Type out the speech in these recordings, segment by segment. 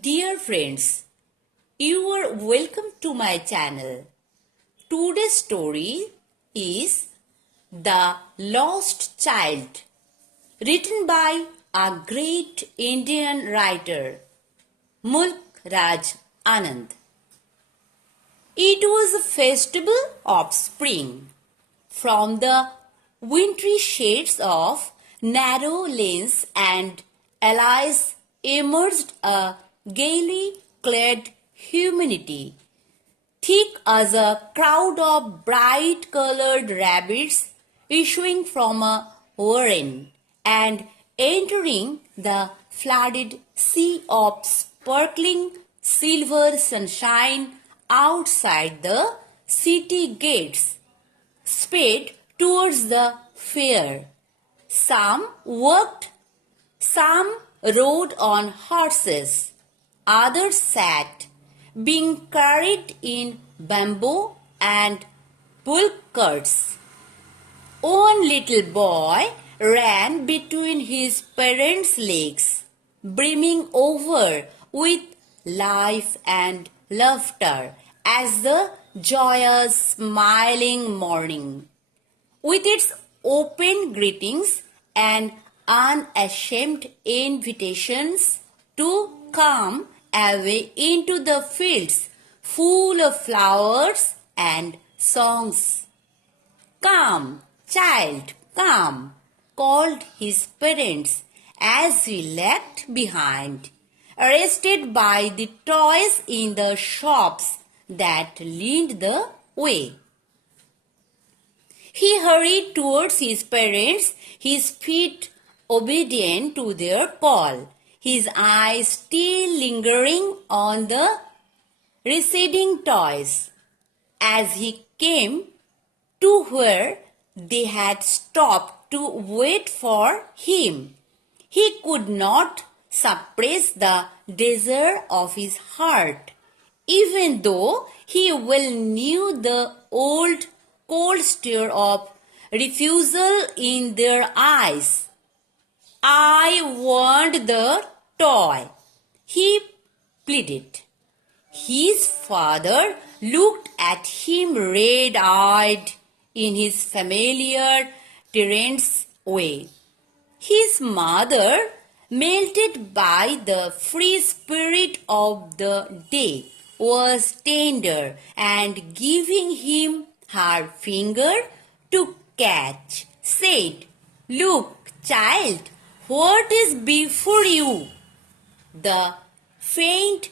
Dear friends, you are welcome to my channel. Today's story is The Lost Child, written by a great Indian writer, Mulk Anand. It was a festival of spring. From the wintry shades of narrow lanes and alleys emerged a gaily clad humanity, thick as a crowd of bright-colored rabbits issuing from a warren and entering the flooded sea of sparkling silver sunshine outside the city gates, sped towards the fair. Some walked, some rode on horses, others sat, being carried in bamboo and bullock carts. One little boy ran between his parents' legs, brimming over with life and laughter as the joyous, smiling morning, with its open greetings and unashamed invitations to come away into the fields full of flowers and songs. "Come, child, come," called his parents as he lagged behind, arrested by the toys in the shops that lined the way. He hurried towards his parents, his feet obedient to their call, his eyes still lingering on the receding toys. As he came to where they had stopped to wait for him, he could not suppress the desire of his heart, even though he well knew the old cold stare of refusal in their eyes. "I want the toy," he pleaded. His father looked at him red-eyed in his familiar tyrant's way. His mother, melted by the free spirit of the day, was tender and giving him her finger to catch, said, "Look, child, what is before you?" The faint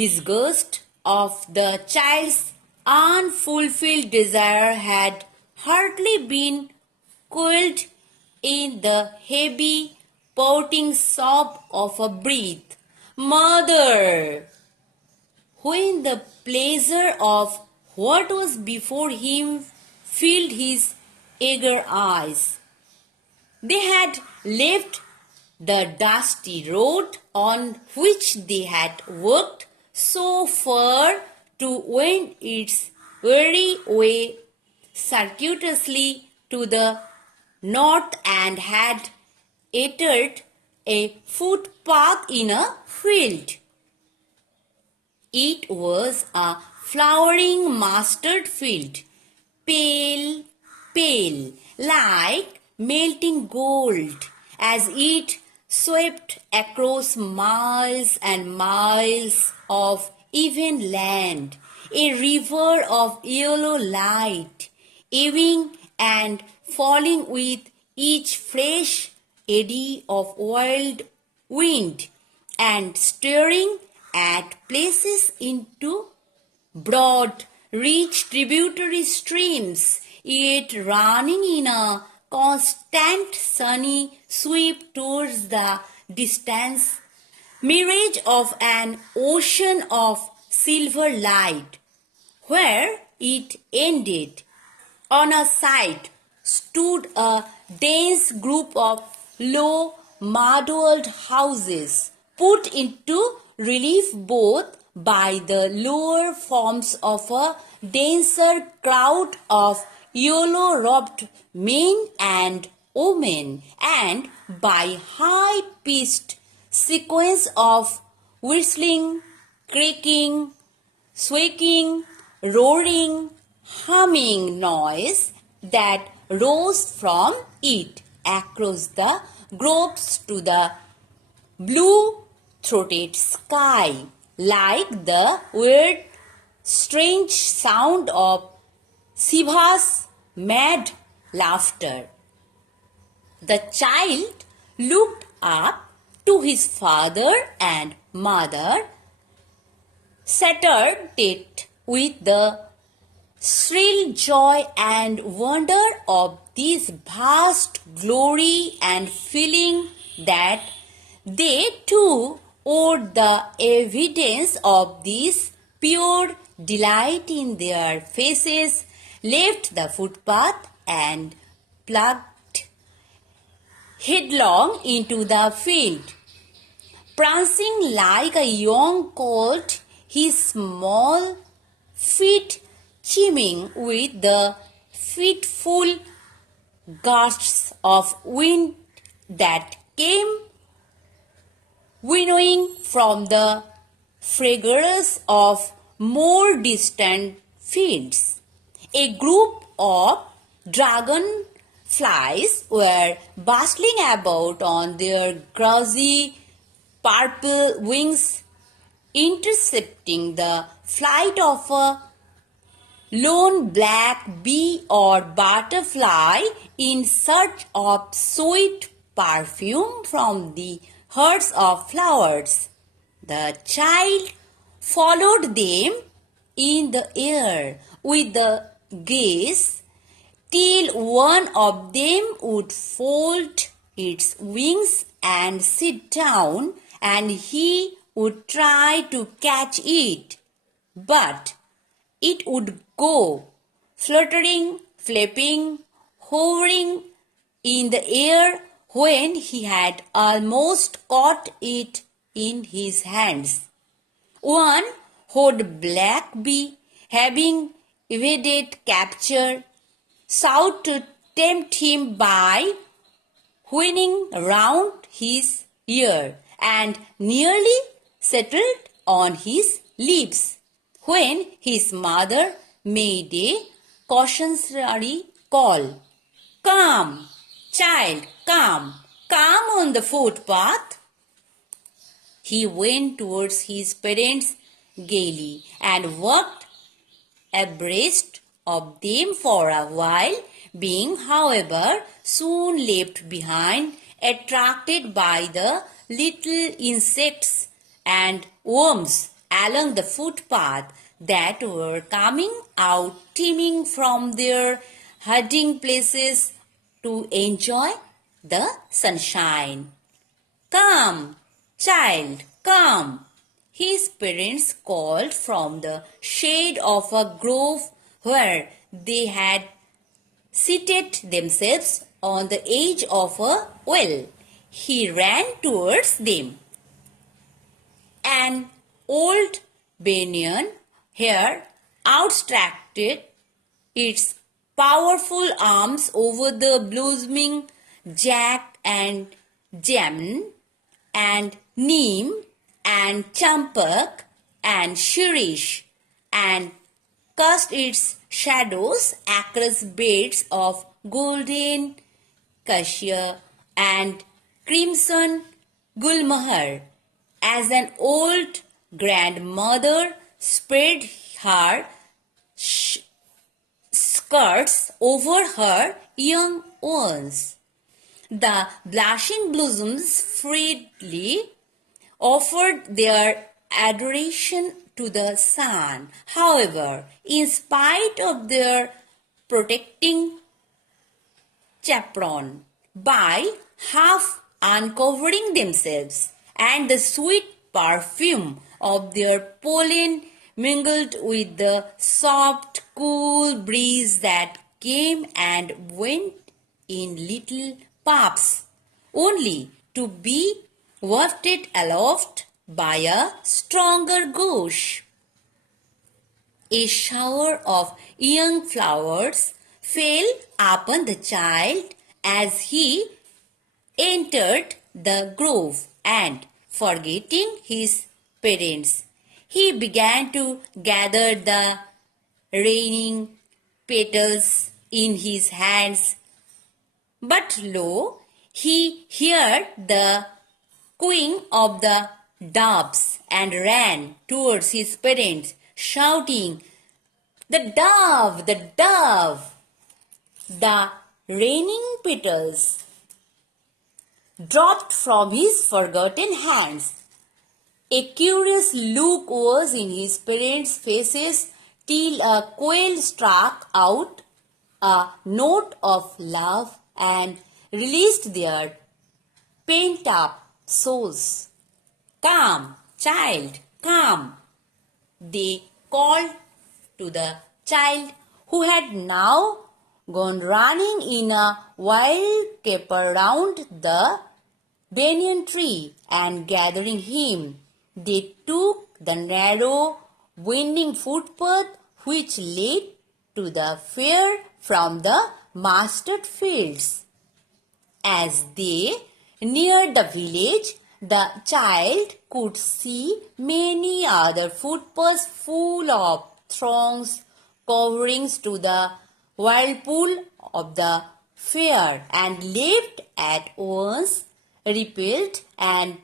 disgust of the child's unfulfilled desire had hardly been quelled in the heavy, pouting sob of a breath, "Mother!" when the pleasure of what was before him filled his eager eyes. They had left the dusty road on which they had walked so far to wend its weary way circuitously to the north and had entered a footpath in a field. It was a flowering mustard field, pale, pale, like melting gold, as it swept across miles and miles of even land, a river of yellow light, ebbing and falling with each fresh eddy of wild wind, and stirring at places into broad, rich tributary streams, yet running in a constant sunny sweep towards the distance mirage of an ocean of silver light. Where it ended, on a side stood a dense group of low, mud-walled houses, put into relief both by the lower forms of a denser crowd of yellow-robed men and women, and by high-pitched sequence of whistling, creaking, squeaking, roaring, humming noise that rose from it across the groves to the blue-throated sky, like the weird, strange sound of Shiva's mad laughter. The child looked up to his father and mother, shattered it with the shrill joy and wonder of this vast glory and feeling that they too owed the evidence of this pure delight in their faces, left the footpath and plugged headlong into the field. Prancing like a young colt, his small feet chiming with the fitful gusts of wind that came winnowing from the fragrance of more distant fields. A group of dragonflies were bustling about on their gauzy purple wings, intercepting the flight of a lone black bee or butterfly in search of sweet perfume from the herds of flowers. The child followed them in the air with the gaze till one of them would fold its wings and sit down, and he would try to catch it. But it would go fluttering, flapping, hovering in the air when he had almost caught it in his hands. One hood black bee, having evaded capture, sought to tempt him by whinnying round his ear and nearly settled on his lips when his mother made a cautionary call. "Come, child, come on the footpath." He went towards his parents gaily and walked abreast of them for a while, being, however, soon left behind, attracted by the little insects and worms along the footpath that were coming out teeming from their hiding places to enjoy the sunshine. "Come, child, come," his parents called from the shade of a grove where they had seated themselves on the edge of a well. He ran towards them. An old banyan here outstretched its powerful arms over the blossoming jack and jamun and neem and champak and shirish, and cast its shadows across beds of golden cassia and crimson gulmohar, as an old grandmother spread her skirts over her young ones. The blushing blossoms freely offered their adoration to the sun. However, in spite of their protecting chaperon, by half uncovering themselves, and the sweet perfume of their pollen mingled with the soft, cool breeze that came and went in little puffs, only to be wafted aloft by a stronger gust. A shower of young flowers fell upon the child as he entered the grove, and forgetting his parents. He began to gather the raining petals in his hands. But lo, he heard the cooing of the doves and ran towards his parents, shouting, "The dove, the dove!" The raining petals dropped from his forgotten hands. A curious look was in his parents' faces till a quail struck out a note of love and released their pent-up souls. "Come, child, come," they called to the child, who had now gone running in a wild caper round the banyan tree, and gathering him, they took the narrow, winding footpath which led to the fair from the mustard fields. As they neared the village, the child could see many other footpaths full of throngs coverings to the whirlpool of the fair, and left at once repelled and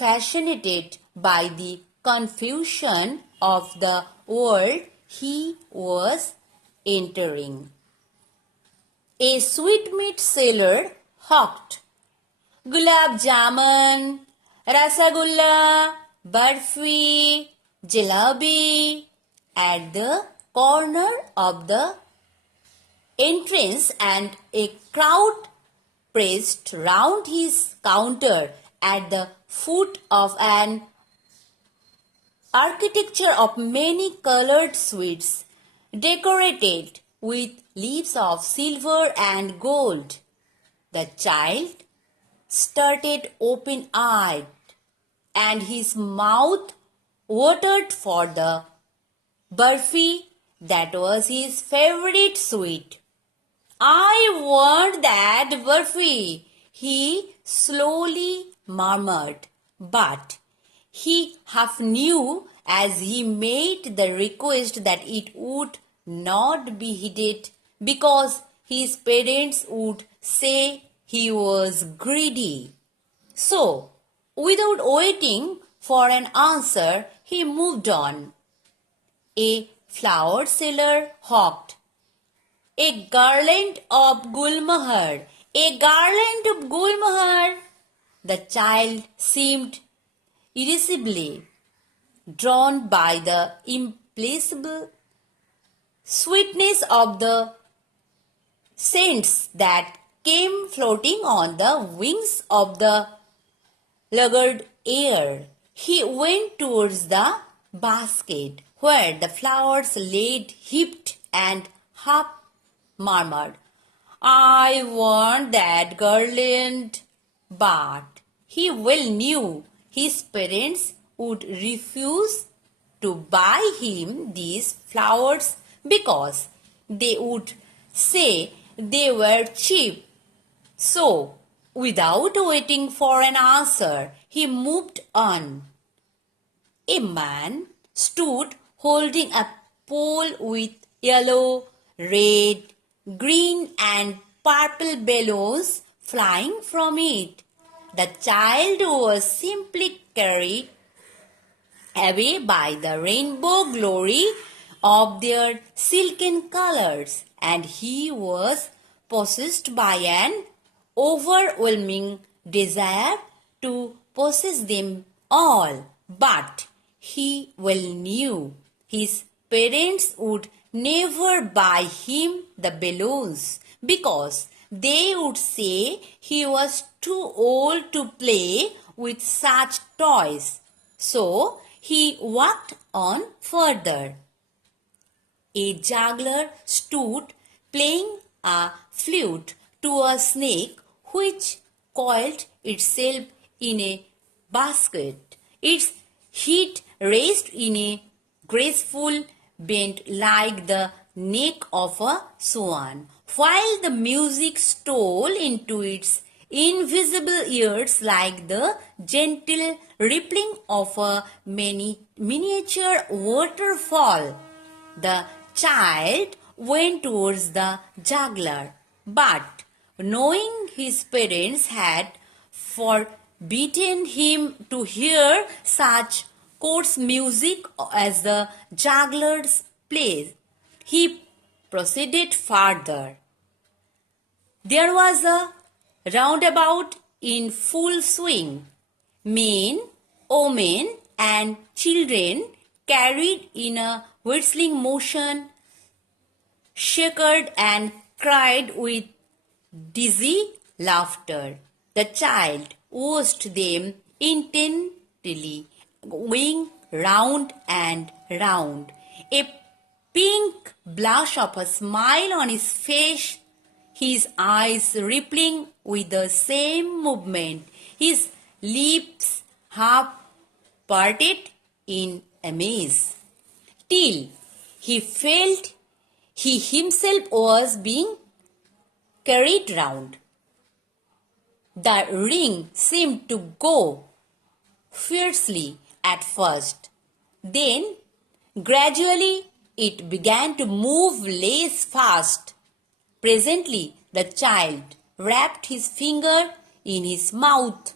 fascinated by the confusion of the world he was entering. A sweetmeat seller hawked gulab jamun, rasagulla, barfi, jalebi at the corner of the entrance, and a crowd pressed round his counter at the foot of an architecture of many colored sweets, decorated with leaves of silver and gold. The child started open-eyed, and his mouth watered for the barfi that was his favorite sweet. "I want that barfi," he slowly murmured, but he half knew as he made the request that it would not be heeded, because his parents would say he was greedy. So, without waiting for an answer, he moved on. A flower seller hawked, "A garland of gulmohar, a garland of gulmohar." The child seemed irresistibly drawn by the implacable sweetness of the scents that came floating on the wings of the laggard air. He went towards the basket where the flowers laid heaped, and half murmured, "I want that garland." But he well knew his parents would refuse to buy him these flowers, because they would say they were cheap. So, without waiting for an answer, he moved on. A man stood holding a pole with yellow, red, green and purple balloons flying from it. The child was simply carried away by the rainbow glory of their silken colors, and he was possessed by an overwhelming desire to possess them all. But he well knew his parents would never buy him the balloons, because they would say he was too old to play with such toys. So he walked on further. A juggler stood playing a flute to a snake which coiled itself in a basket, its head raised in a graceful bend like the neck of a swan, while the music stole into its invisible ears like the gentle rippling of a miniature waterfall. The child went towards the juggler, but knowing his parents had forbidden him to hear such coarse music as the juggler's plays, he proceeded further. There was a roundabout in full swing. Men, women, and children carried in a whistling motion, shaked and cried with dizzy laughter. The child watched them intently, going round and round. A pink blush of a smile on his face, his eyes rippling with the same movement, his lips half parted in amaze, till he felt he himself was being carried round. The ring seemed to go fiercely at first. Then, gradually, it began to move less fast. Presently, the child wrapped his finger in his mouth,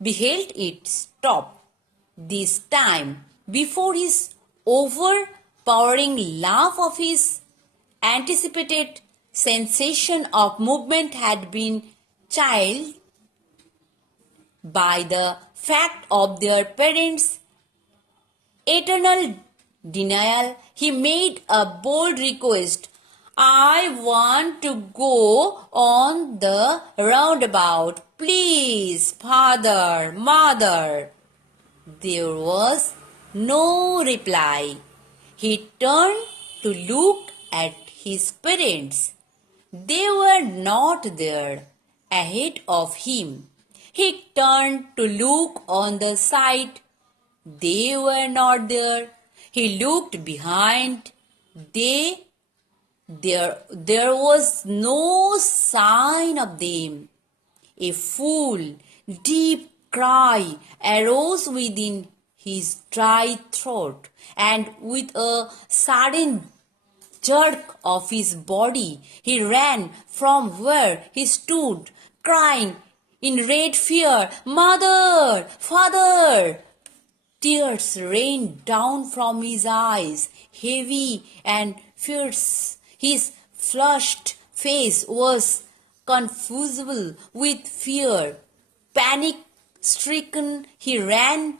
beheld it stop. This time, before his overpowering laugh of his anticipated sensation of movement had been chilled by the fact of their parents' eternal denial, he made a bold request. I want to go on the roundabout. Please, father, mother. There was no reply. He turned to look at his parents. They were not there ahead of him. He turned to look on the side. They were not there. He looked behind. There was no sign of them. A full, deep cry arose within his dry throat, and with a sudden jerk of his body, he ran from where he stood, crying in red fear, Mother! Father! Tears rained down from his eyes, heavy and fierce. His flushed face was confusible with fear. Panic-stricken, he ran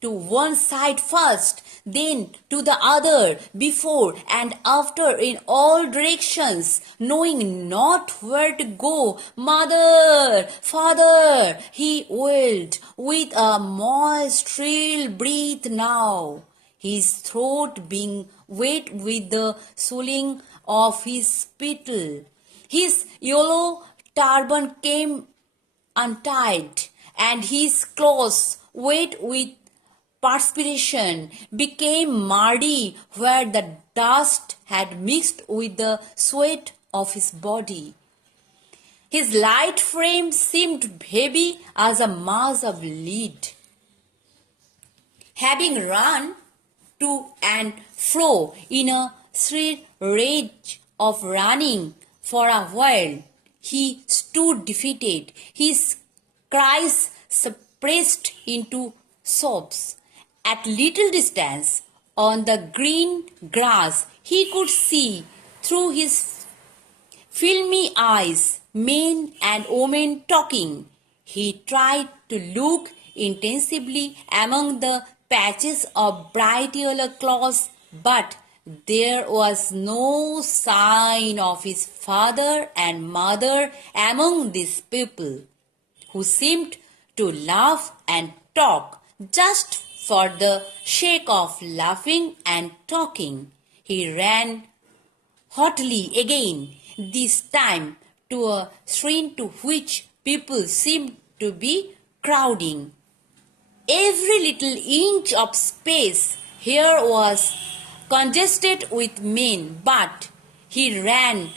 to one side first, then to the other, before and after in all directions, knowing not where to go. Mother! Father! He wailed with a moist, shrill breath now, his throat being wet with the swelling of his spittle. His yellow turban came untied, and his clothes, wet with perspiration, became muddy where the dust had mixed with the sweat of his body. His light frame seemed heavy as a mass of lead. Having run to and fro in a sheer rage of running for a while, he stood defeated, his cries suppressed into sobs. At little distance, on the green grass, he could see through his filmy eyes men and women talking. He tried to look intensively among the patches of bright yellow cloth, but there was no sign of his father and mother among these people, who seemed to laugh and talk just for the sake of laughing and talking. He ran hotly again, this time to a shrine to which people seemed to be crowding. Every little inch of space here was congested with men, but he ran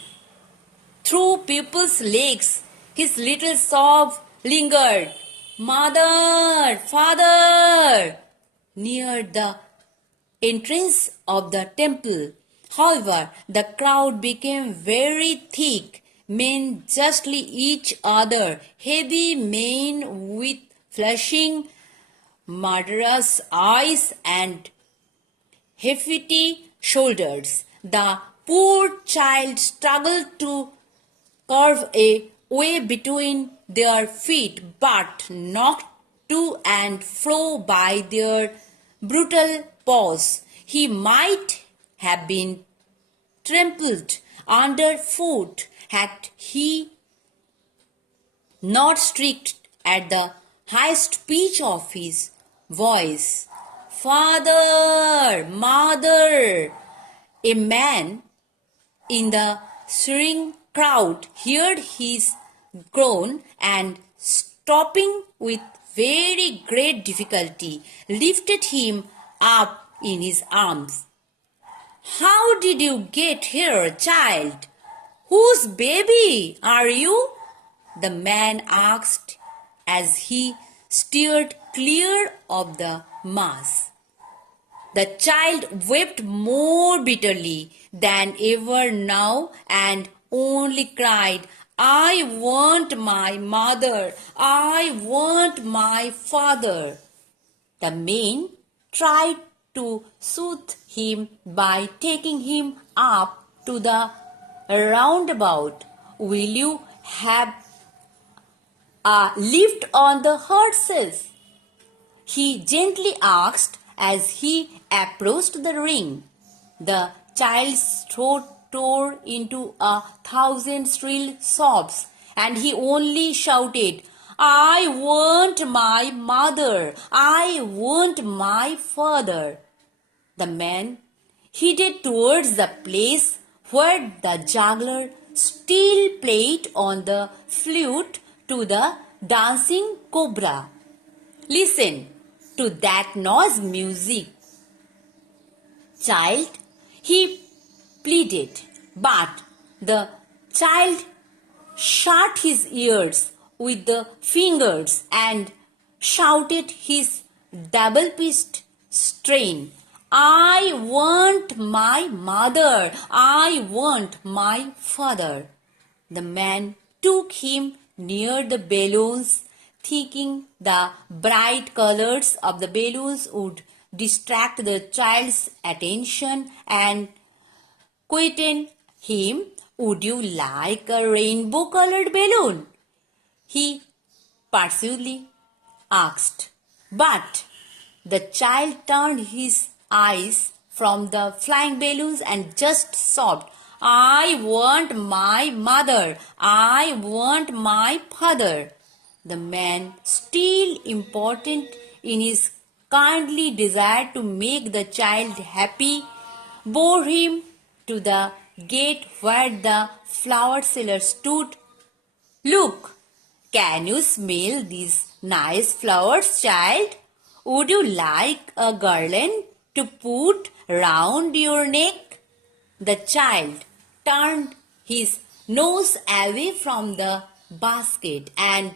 through people's legs His little sob lingered. Mother, father! Near the entrance of the temple. However, the crowd became very thick. Men justly each other, heavy men with flashing, murderous eyes and hefty shoulders. The poor child struggled to carve a way between their feet, but knocked to and fro by their brutal paws. He might have been trampled underfoot had he not shrieked at the highest pitch of his voice. Father! Mother! A man in the shrinking crowd heard his groan and, stopping with very great difficulty, lifted him up in his arms. How did you get here, child? Whose baby are you? The man asked as he steered clear of the mass. The child wept more bitterly than ever now and only cried, I want my mother, I want my father. The man tried to soothe him by taking him up to the roundabout. Will you have a lift on the horses? He gently asked as he approached the ring. The child's throat tore into 1,000 shrill sobs, and he only shouted, I want my mother, I want my father. The man headed towards the place where the juggler still played on the flute to the dancing cobra. Listen to that noise music, child, he pleaded. But the child shut his ears with the fingers and shouted his double-pitched strain. I want my mother, I want my father. The man took him near the balloons, thinking the bright colors of the balloons would distract the child's attention, and questioned him, Would you like a rainbow-colored balloon? He pursuedly asked. But the child turned his eyes from the flying balloons and just sobbed, I want my mother, I want my father. The man, still important in his kindly desire to make the child happy, bore him to the gate where the flower seller stood. Look, can you smell these nice flowers, child? Would you like a garland to put round your neck? The child turned his nose away from the basket and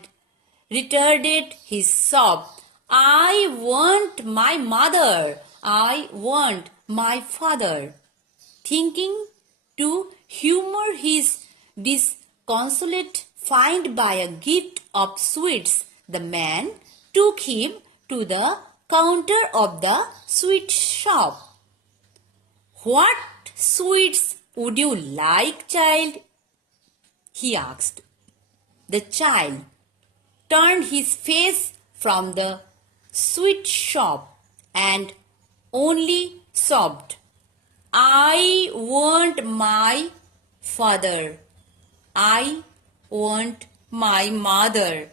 retarded his sob. I want my mother, I want my father. Thinking to humor his disconsolate find by a gift of sweets, the man took him to the counter of the sweet shop. What sweets would you like, child? He asked. The child turned his face from the sweet shop and only sobbed, I want my father, I want my mother.